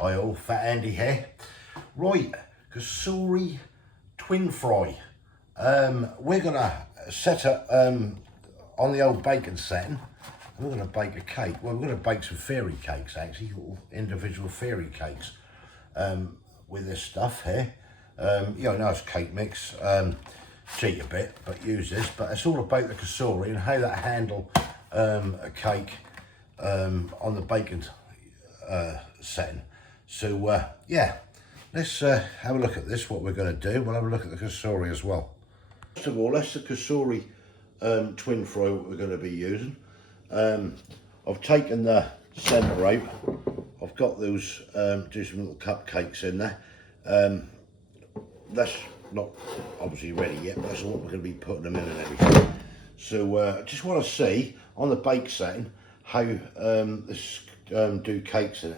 oil, Fat Andy here. Right, Cosori TwinFry. We're gonna set up on the old bacon setting. We're gonna bake a cake. Well, we're gonna bake some fairy cakes actually, little individual fairy cakes with this stuff here. You know, nice cake mix. Cheat a bit, but use this. But it's all about the Cosori and how that handle a cake on the bacon setting. So yeah, let's have a look at this. What we're going to do, we'll have a look at the Cosori as well. First of all, that's the Cosori TwinFry what we're going to be using. I've taken the centre out. I've got those do some little cupcakes in there. That's not obviously ready yet, but that's what we're going to be putting them in and everything. So I just want to see on the bake setting how this do cakes and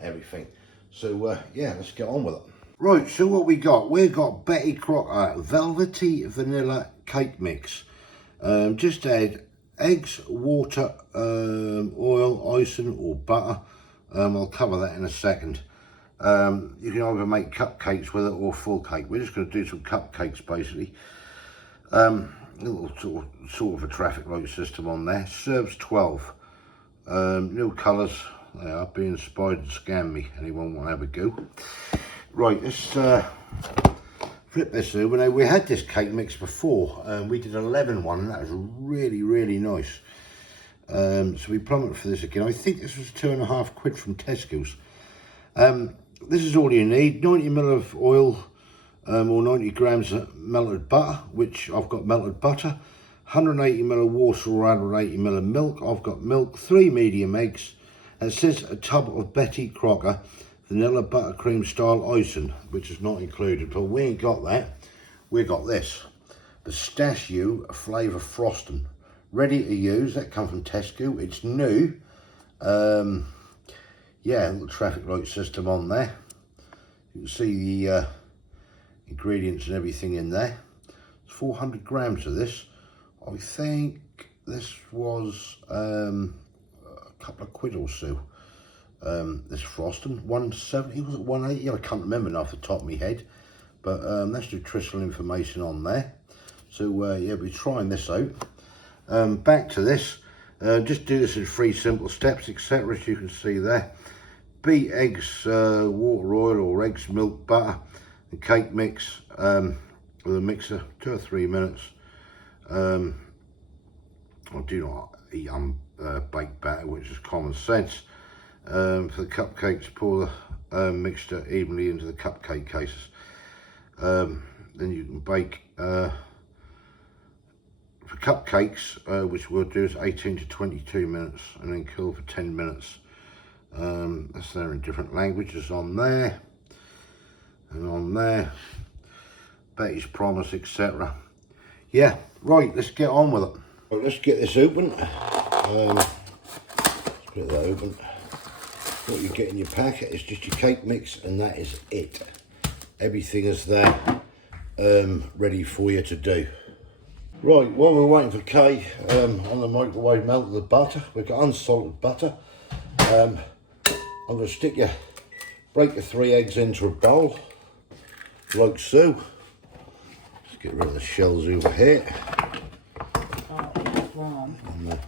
everything. So yeah, let's get on with it. Right, so what we've got Betty Crocker Velvety Vanilla Cake Mix. Just add eggs, water, oil, icing or butter. I'll cover that in a second. You can either make cupcakes with it or full cake. We're just going to do some cupcakes basically. Little sort of a traffic light system on there. Serves 12. New colours. They are. Be inspired and scam me. Anyone want to have a go? Right, let's flip this over. Now we had this cake mix before. We did an 11 one and that was really nice. So we plummeted for this again. I think this was £2.50 from Tesco's. This is all you need. 90 ml of oil or 90 grams of melted butter, which I've got melted butter. 180 ml of water or 180 ml of milk. I've got milk. 3 medium eggs. It says a tub of Betty Crocker vanilla buttercream style icing, which is not included, but we ain't got that. We got this pistachio flavour frosting, ready to use. That come from Tesco. It's new. Yeah, little traffic light system on there. You can see the ingredients and everything in there. It's 400 grams of this. I think this was a couple of quid or so. This frosting, 170, was it 180? I can't remember now off the top of my head. But that's nutritional information on there. So yeah, we're trying this out. Back to this. Just do this in 3 simple steps, etc. As you can see there. Beat eggs, water, oil or eggs, milk, butter and cake mix with a mixer, 2 or 3 minutes. I do not eat baked batter, which is common sense. For the cupcakes, pour the mixture evenly into the cupcake cases. Then you can bake for cupcakes, which we'll do is 18 to 22 minutes and then cool for 10 minutes. That's there in different languages on there and on there. Betty's Promise, etc. Yeah, right, let's get on with it. Right, let's get this open. Let's put that open. What you get in your packet is just your cake mix and that is it. Everything is there ready for you to do. Right, while we're waiting for Kay on the microwave, melt the butter. We've got unsalted butter. I'm going to break the 3 eggs into a bowl, like so. Let's get rid of the shells over here. Oh, it's warm. And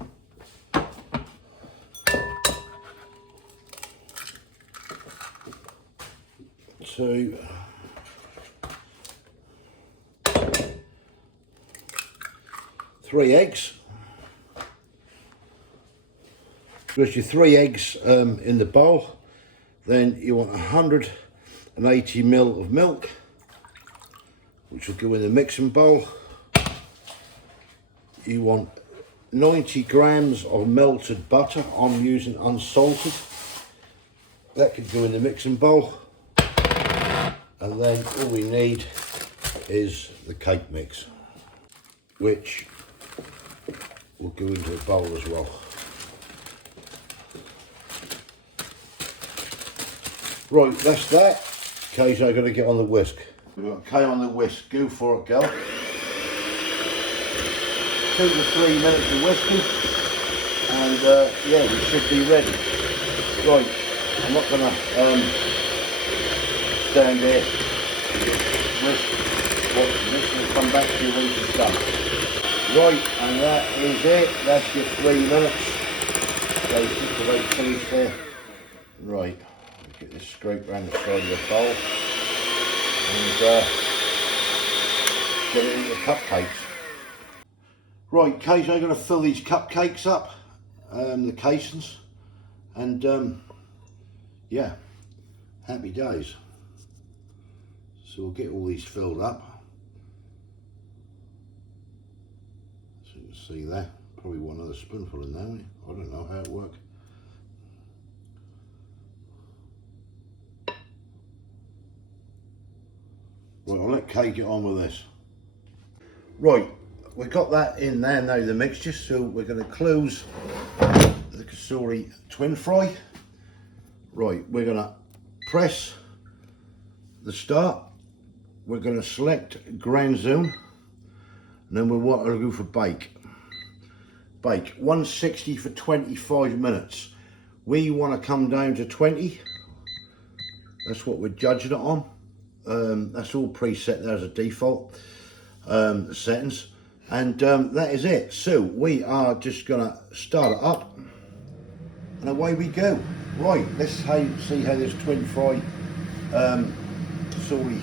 2, 3 eggs. With your 3 eggs in the bowl, then you want 180 ml of milk, which will go in the mixing bowl. You want 90 grams of melted butter. I'm using unsalted. That could go in the mixing bowl. And then all we need is the cake mix, which will go into the bowl as well. Right, that's that. Kay's now going to get on the whisk. We've got Kay on the whisk. Go for it, girl. 2 to 3 minutes of whisking, and yeah, we should be ready. Right, I'm not going to stand there. This will come back to you when it's done. Right, and that is it. That's your 3 minutes. So just about finished there. Right, get this scrape around the side of the bowl and get it into the cupcakes. Right, Kate, I'm going to fill these cupcakes up, the casings, and yeah, happy days. So we'll get all these filled up. So you can see there, probably want another spoonful in there, won't you? I don't know how it works. Right, I'll let Kay get on with this. Right, we've got that in there now, the mixture, so we're going to close the Cosori TwinFry. Right, we're going to press the start. We're going to select ground zone, and then we want to go for bake. Bake 160 for 25 minutes. We want to come down to 20. That's what we're judging it on. That's all preset there as a default settings, and that is it. So we are just gonna start it up and away we go. Right, let's see how this TwinFry Cosori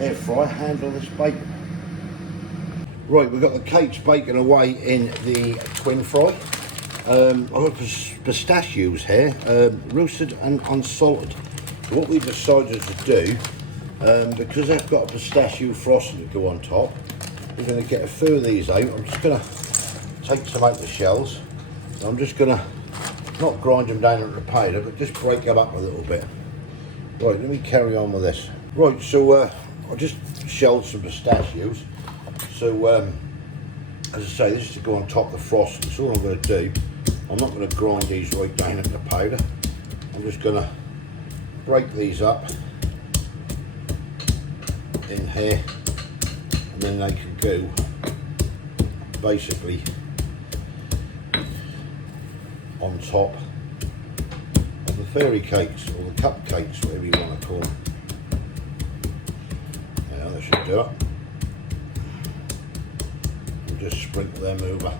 air fryer handle this bacon. Right, we've got the cakes baking away in the TwinFry. I've got pistachios here, roasted and unsalted. So what we decided to do, because I've got a pistachio frosting to go on top, we're going to get a few of these out. I'm just going to take some out the shells. I'm just going to not grind them down into the powder, but just break them up a little bit. Right, let me carry on with this. Right, so I just shelled some pistachios. So as I say, this is to go on top of the frosting. So all I'm going to do, I'm not going to grind these right down into the powder. I'm just going to break these up in here, and then they can go basically on top of the fairy cakes or the cupcakes, whatever you want to call them. Yeah, that should do it. And just sprinkle them over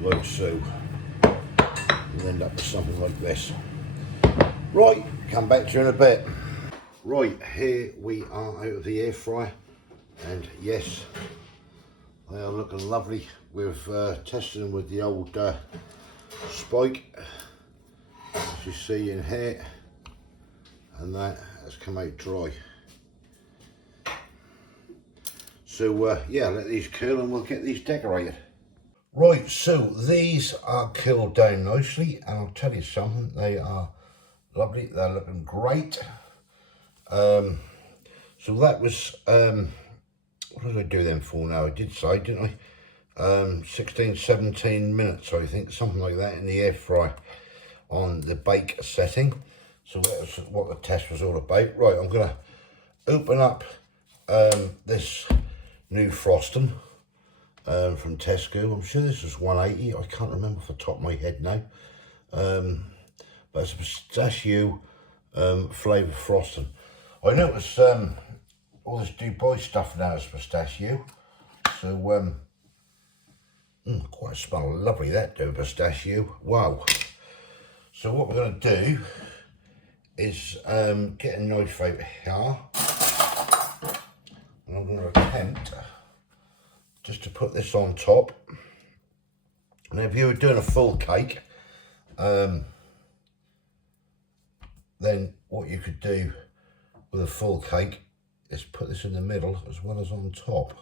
like so. We'll end up with something like this. Right, come back to you in a bit. Right, here we are out of the air fryer, and yes, they are looking lovely. We've tested them with the old spike, as you see in here, and that has come out dry. So yeah, let these cool and we'll get these decorated. Right, so these are cooled down nicely, and I'll tell you something, they are lovely, they're looking great. So that was, what did I do them for now? I did say, didn't I? 16, 17 minutes, I think, something like that in the air fry on the bake setting. So that was what the test was all about. Right, I'm going to open up this new frosting from Tesco. I'm sure this was 180. I can't remember off the top of my head now. But it's a pistachio flavoured frosting. I noticed all this Dubai stuff now is pistachio. So quite smell lovely, that doing pistachio. Wow. So what we're going to do is get a knife out here, and I'm going to attempt just to put this on top. And if you were doing a full cake, then what you could do with a full cake is put this in the middle as well as on top.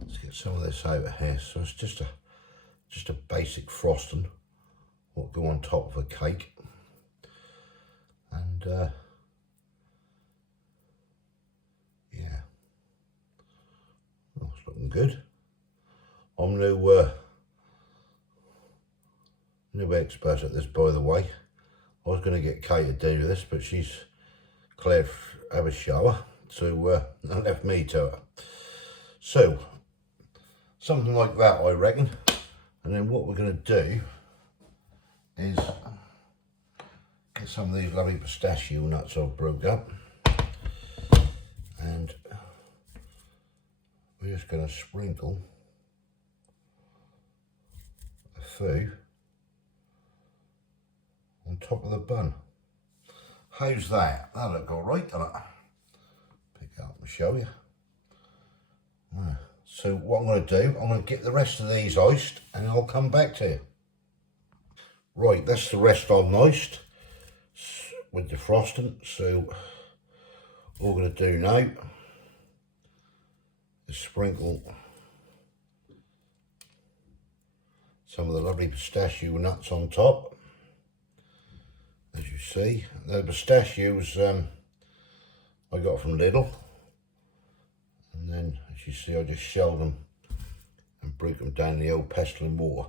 Let's get some of this out of here. So it's just a basic frosting what go on top of a cake, and yeah, oh, it's looking good. I'm no expert at this, by the way. I was going to get Kay to do this, but she's cleared to have a shower, so that left me to it. So something like that, I reckon. And then what we're going to do is get some of these lovely pistachio nuts I've broke up, and we're just going to sprinkle a few on top of the bun. How's that? That'll look alright, doesn't it? Pick it up and show you. So what I'm going to do, I'm going to get the rest of these iced and I'll come back to you. Right, that's the rest I've iced with the frosting. So all I'm going to do now is sprinkle some of the lovely pistachio nuts on top. As you see, the pistachios I got from Lidl, and then as you see I just shelled them and broke them down in the old pestle and water.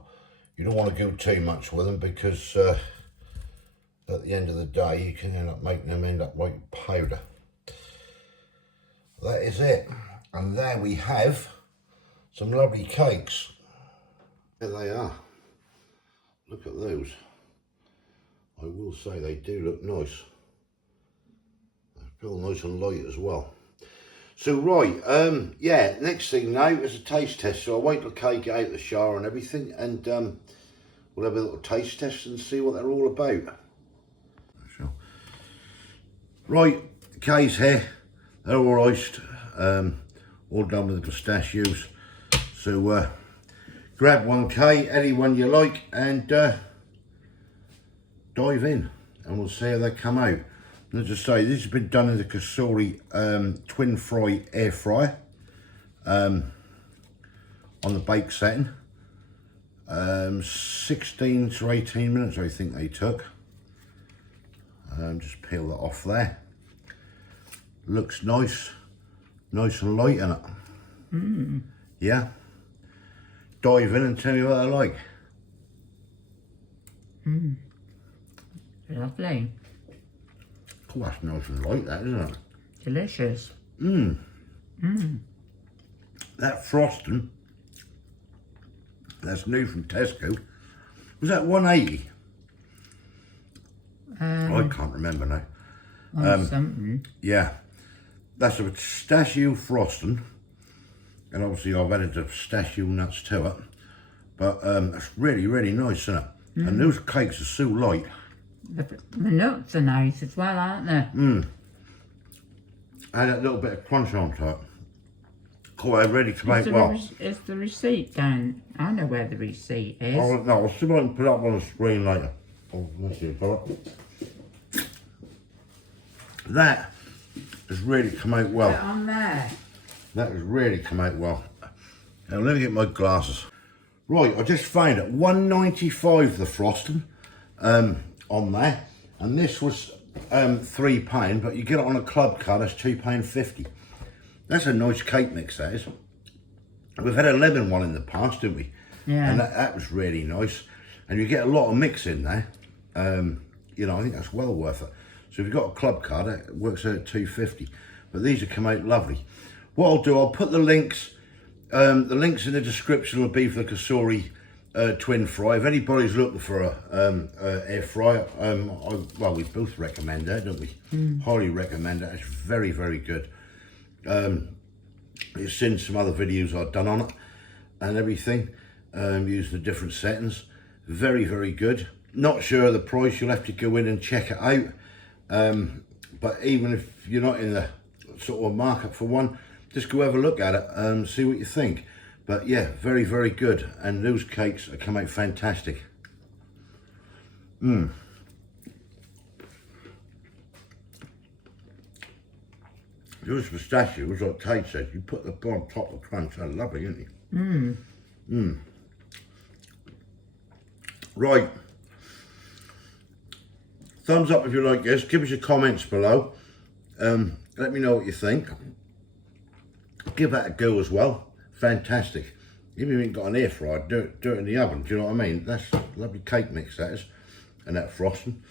You don't want to go too much with them because at the end of the day you can end up making them end up like powder. That is it, and there we have some lovely cakes. There they are. Look at those. I will say they do look nice. They feel nice and light as well. So right, yeah, next thing now is a taste test. So I'll wait till cake get out of the shower and everything, and we'll have a little taste test and see what they're all about. So, right, the cakes here, they're all iced, all done with the pistachios. So grab one cake, any one you like, and dive in and we'll see how they come out. And as I say, this has been done in the Cosori TwinFry air fryer on the bake setting. 16 to 18 minutes I think they took. Just peel that off there. Looks nice, nice and light, isn't it? Yeah. Dive in and tell me what they're like. Lovely. Oh, that's nice and light, that, isn't it? Delicious. That frosting, that's new from Tesco. Was that 180? I can't remember now. Something. Yeah, that's a pistachio frosting, and obviously I've added the pistachio nuts to it. But it's really, really nice, isn't it? And those cakes are so light. The nuts are nice as well, aren't they? Add that little bit of crunch on top. Quite ready to make well. Is the receipt down? I know where the receipt is. Oh, no, I'll see if I can put it up on the screen later. Oh, let's see, that has really come out well. Put it on there. That has really come out well. Now let me get my glasses. Right, I just found it, £1.95 the frosting on there, and this was £3, but you get it on a club card, that's £2.50. That's a nice cake mix, that is. We've had a lemon one in the past, didn't we? Yeah. And that was really nice, and you get a lot of mix in there. You know, I think that's well worth it. So if you've got a club card, it works out at £2.50. But these have come out lovely. What I'll do, I'll put the links in the description will be for the Cosori TwinFry. If anybody's looking for a air fryer, well, we both recommend that, don't we? Highly recommend it. It's very, very good. You've seen some other videos I've done on it and everything, using the different settings. Very, very good. Not sure of the price, you'll have to go in and check it out. But even if you're not in the sort of market for one, just go have a look at it and see what you think. But yeah, very, very good. And those cakes have come out fantastic. Those pistachios, like Kate said, you put the on top of crunch, they're lovely, isn't they? Right. Thumbs up if you like this. Give us your comments below. Let me know what you think. Give that a go as well. Fantastic. Even if you ain't got an air fryer, do it in the oven. Do you know what I mean? That's a lovely cake mix, that is. And that frosting.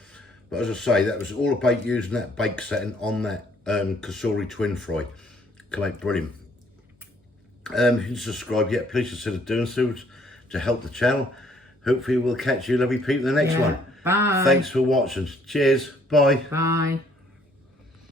But as I say, that was all about using that bake setting on that Cosori TwinFry. Come out brilliant. If you can subscribe yet, please consider doing so to help the channel. hopefully we'll catch you lovely people in the next Yeah. one. Bye. Thanks for watching. Cheers. Bye. Bye.